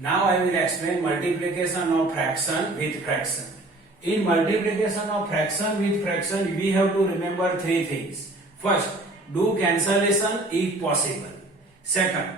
Now I will explain multiplication of fraction with fraction. In multiplication of fraction with fraction, we have to remember three things. First, do cancellation if possible. Second,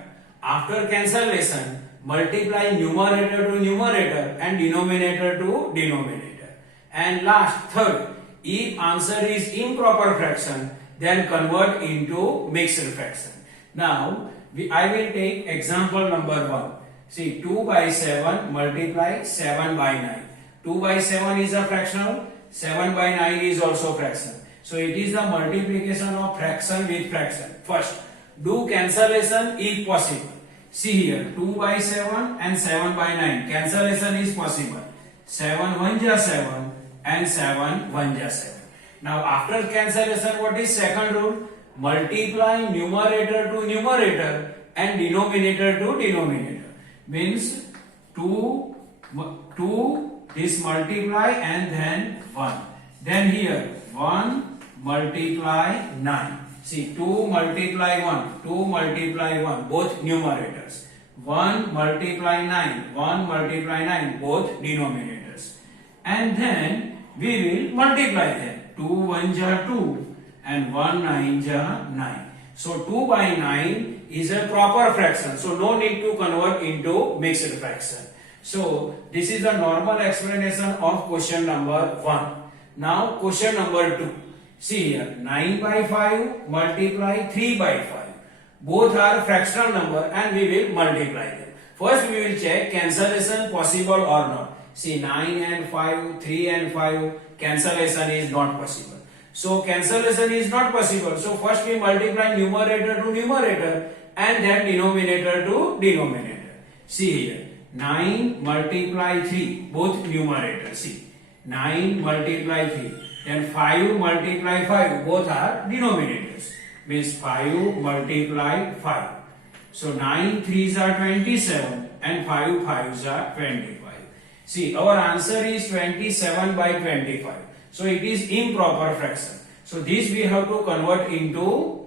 after cancellation, multiply numerator to numerator and denominator to denominator. And last, third, if answer is improper fraction, then convert into mixed fraction. Now, I will take example number 1. See, 2 by 7 multiply 7 by 9. 2 by 7 is a fractional, 7 by 9 is also fraction. So it is the multiplication of fraction with fraction. First, do cancellation if possible. See here, 2 by 7 and 7 by 9. Cancellation is possible. 7 1 ja 7 and 7 1 ja 7. Now after cancellation, what is second rule? Multiply numerator to numerator and denominator to denominator. Means 2 this multiply and then 1. Then here 1 multiply 9. See, 2 multiply 1, 2 multiply 1, both numerators. 1 multiply 9, 1 multiply 9, both denominators. And then we will multiply them. 2 1 ja 2 and 1 9 ja 9. So 2 by 9 is a proper fraction. So no need to convert into mixed fraction. So this is the normal explanation of question number 1. Now question number 2. See here, 9 by 5 multiply 3 by 5. Both are fractional number and we will multiply them. First we will check cancellation possible or not. See, 9 and 5, 3 and 5, cancellation is not possible. So cancellation is not possible. So first we multiply numerator to numerator and then denominator to denominator. See here, 9 multiply 3, both numerators. See, 9 multiply 3. Then 5 multiply 5, both are denominators. Means 5 multiply 5. So 9 3s are 27 and 5 5s are 25. See, our answer is 27 by 25. So it is improper fraction. So this we have to convert into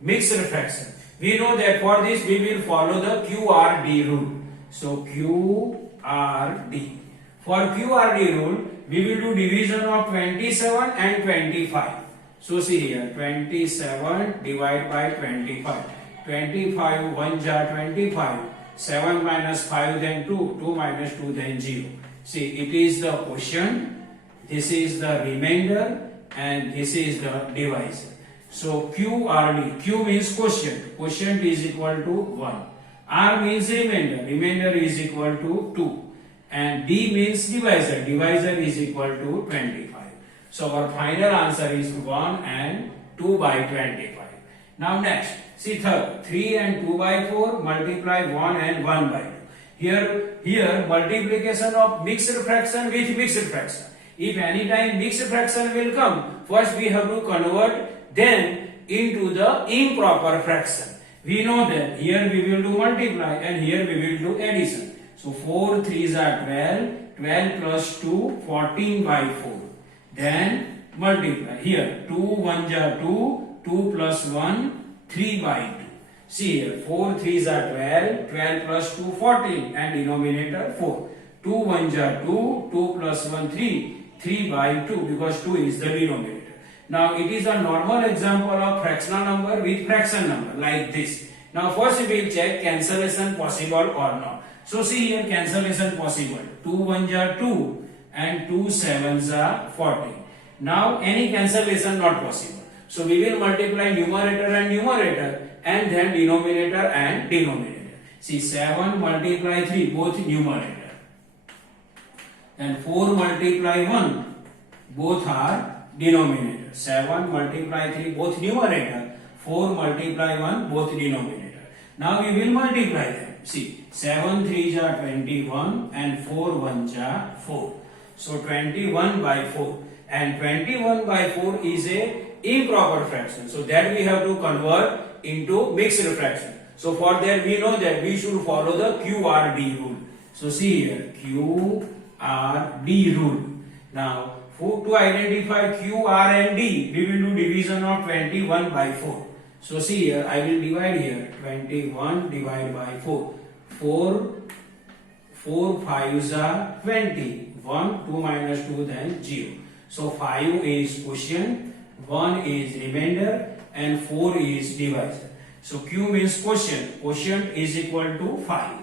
mixed fraction. We know that for this we will follow the QRD rule. So QRD. For QRD rule, we will do division of 27 and 25. So see here, 27 divided by 25. 25 1 ja 25. 7 minus 5 then 2. 2 minus 2 then 0. See, it is the quotient. This is the remainder and this is the divisor. So QRD, Q means quotient, quotient is equal to 1. R means remainder, remainder is equal to 2. And D means divisor, divisor is equal to 25. So our final answer is 1 and 2 by 25. Now next, see third, 3 and 2 by 4 multiply 1 and 1 by 2. Here multiplication of mixed fraction with mixed fraction. If any time mixed fraction will come, first we have to convert them into the improper fraction. We know that here we will do multiply and here we will do addition. So 4 3s are 12, 12 plus 2, 14 by 4. Then multiply. Here 2 1 ja 2, 2 plus 1, 3 by 2. See here, 4 3s are 12, 12 plus 2, 14 and denominator 4. 2 1 ja 2, 2 plus 1, 3. 3 by 2 because 2 is the denominator. Now it is a normal example of fractional number with fraction number like this. Now first we will check cancellation possible or not. So see here, cancellation possible. 2 1 ja 2 and 2 7s are 14. Now any cancellation not possible. So we will multiply numerator and numerator and then denominator and denominator. See, 7 multiply 3, both numerator. And 4 multiply 1, both are denominator. 7 multiply 3, both numerator. 4 multiply 1, both denominator. Now we will multiply them. See, 7 3 ja 21 and 4 1 ja 4. So 21 by 4. And 21 by 4 is a improper fraction. So that we have to convert into mixed fraction. So for that we know that we should follow the QRD rule. So see here, QRD rule. Now to identify Q, R and D, we will do division of 21 by 4. So see here, I will divide here 21 divided by 4. 4 4 5s are 20. 1, 2 minus 2, then 0. So 5 is quotient, 1 is remainder, and 4 is divisor. So Q means quotient. Quotient is equal to 5.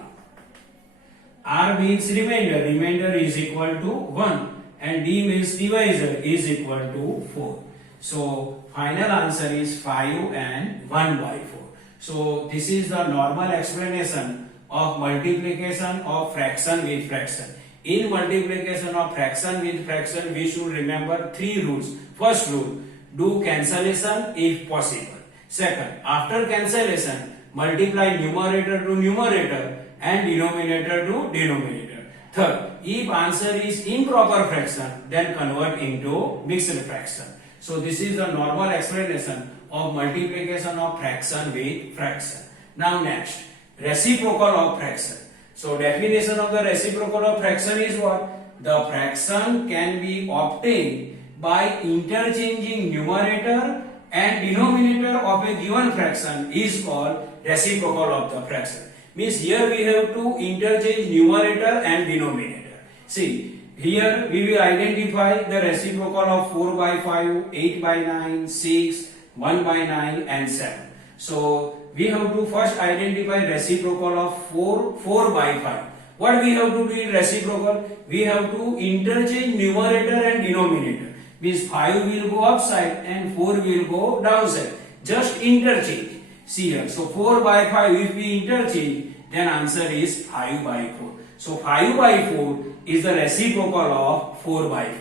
R means remainder. Remainder is equal to 1. And D means divisor is equal to 4. So final answer is 5 and 1 by 4. So this is the normal explanation of multiplication of fraction with fraction. In multiplication of fraction with fraction, we should remember 3 rules. First rule, do cancellation if possible. Second, after cancellation, multiply numerator to numerator and denominator to denominator. Third, if answer is improper fraction, then convert into mixed fraction. So this is the normal explanation of multiplication of fraction with fraction. Now next, reciprocal of fraction. So definition of the reciprocal of fraction is what? The fraction can be obtained by interchanging numerator and denominator of a given fraction is called reciprocal of the fraction. Means here we have to interchange numerator and denominator. See, here we will identify the reciprocal of 4 by 5, 8 by 9, 6, 1 by 9 and 7. So we have to first identify reciprocal of 4 by 5. What we have to do in reciprocal? We have to interchange numerator and denominator. Means 5 will go upside and 4 will go downside. Just interchange. See here. So 4 by 5 if we interchange, then answer is 5 by 4. So 5 by 4 is the reciprocal of 4 by 5.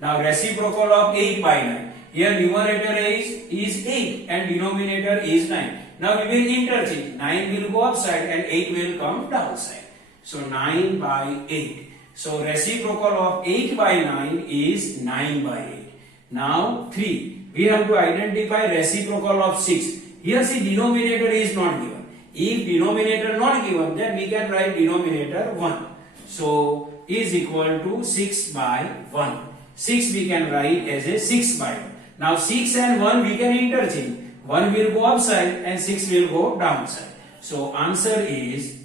Now reciprocal of 8 by 9. Here numerator is 8 and denominator is 9. Now we will interchange. 9 will go upside and 8 will come downside. So 9 by 8. So reciprocal of 8 by 9 is 9 by 8. Now 3. We have to identify reciprocal of 6. Here see denominator is not given. If denominator not given, then we can write denominator 1. So is equal to 6 by 1. 6 we can write as a 6 by 1. Now 6 and 1 we can interchange. 1 will go upside and 6 will go downside. So answer is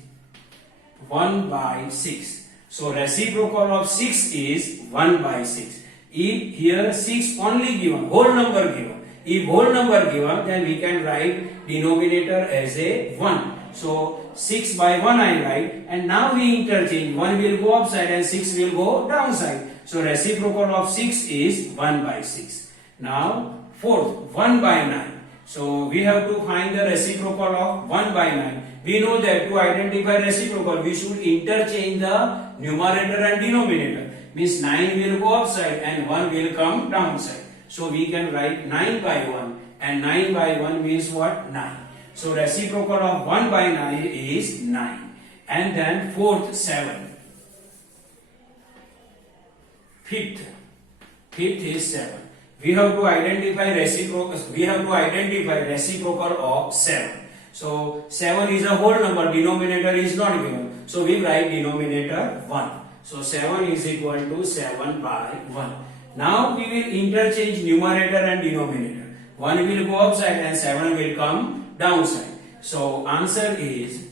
1 by 6. So reciprocal of 6 is 1 by 6. If here 6 only given, whole number given. If whole number given, then we can write denominator as a 1. So 6 by 1 I write, and now we interchange. 1 will go upside and 6 will go downside. So reciprocal of 6 is 1 by 6. Now fourth, 1 by 9. So we have to find the reciprocal of 1 by 9. We know that to identify reciprocal, we should interchange the numerator and denominator. Means 9 will go upside and 1 will come downside. So we can write 9 by 1, and 9 by 1 means what? 9. So reciprocal of 1 by 9 is 9. And then fourth, 7. Fifth is 7. We have to identify reciprocal. Of 7. So 7 is a whole number. Denominator is not given. So we write denominator 1. So 7 is equal to 7 by 1. Now we will interchange numerator and denominator. 1 will go upside and 7 will come downside. So answer is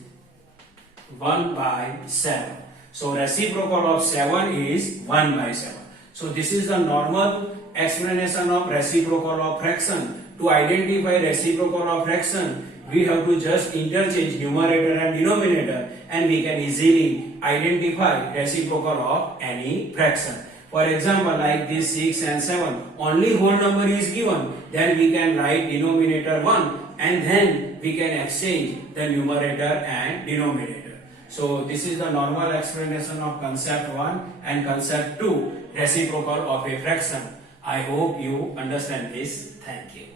1 by 7. So reciprocal of 7 is 1 by 7. So this is the normal explanation of reciprocal of fraction. To identify reciprocal of fraction, we have to just interchange numerator and denominator, and we can easily identify reciprocal of any fraction. For example, like this 6 and 7, only whole number is given, then we can write denominator 1 and then we can exchange the numerator and denominator. So this is the normal explanation of concept 1 and concept 2, reciprocal of a fraction. I hope you understand this. Thank you.